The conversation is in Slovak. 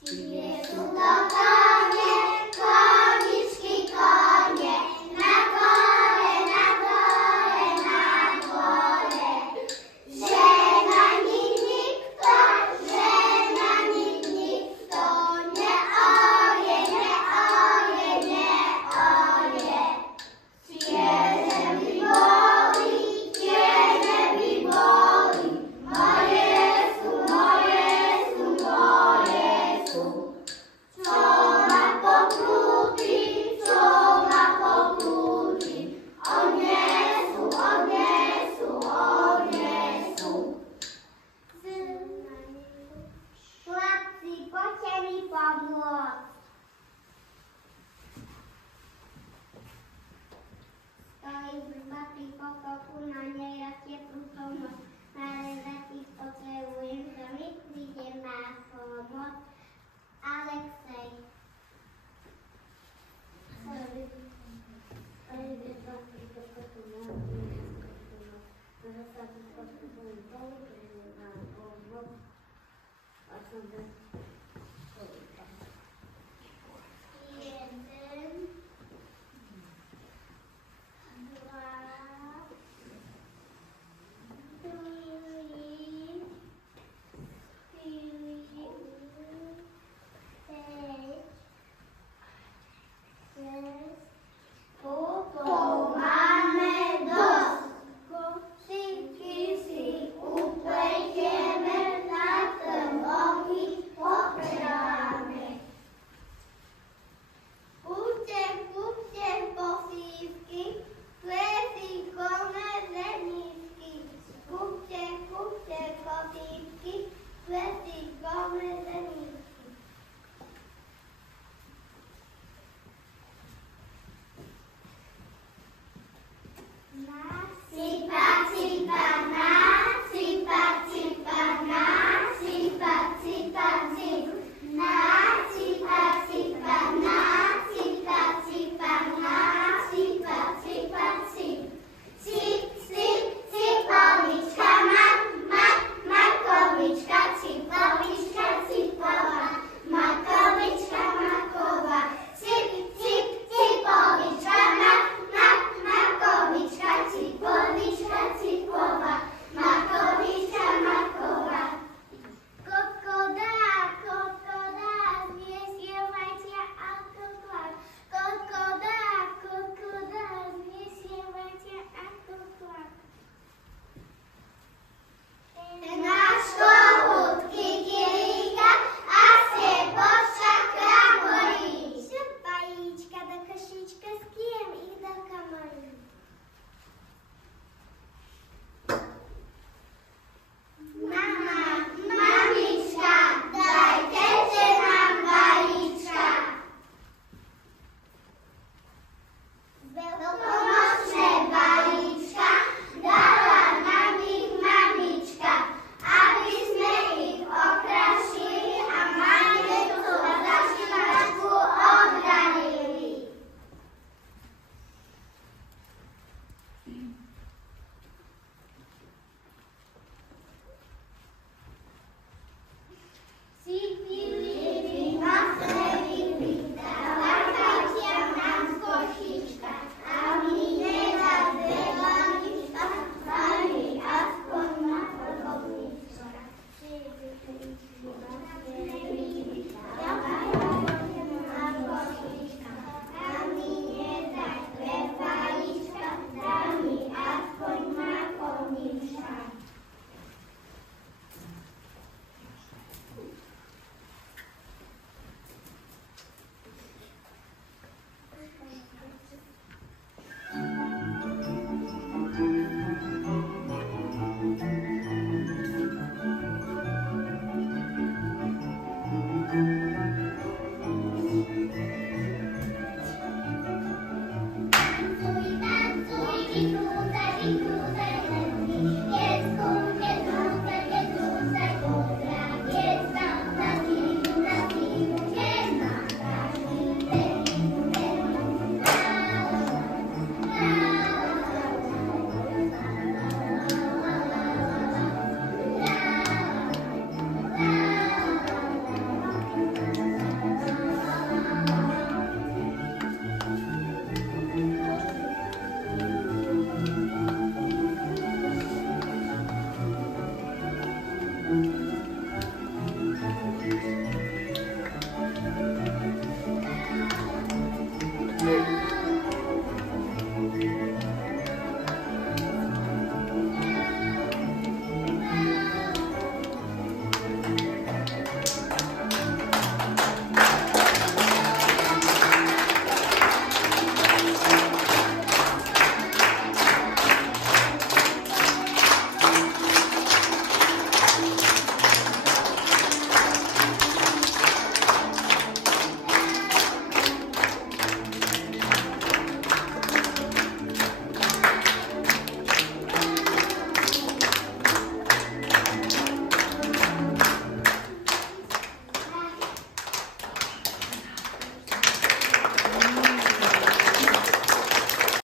Cie sú to kone, koničky, kone, na dvore, na dvore, na dvore. Žena nikto, žena nikto, neoje, neoje, neoje. Ciele mi boli, ciele mi boli, moje sú, moje sú, moje sú. Čo ma pokrúti, čo ma pokrúti, odnesú, odnesú, odnesú. Chlapci, poďte mi pomôcť. Stojím zhruba pri potoku, na nej rastie prúdom moc. Narezatý potrebujem, že mi príde má pomoc. Alexej. Sorry.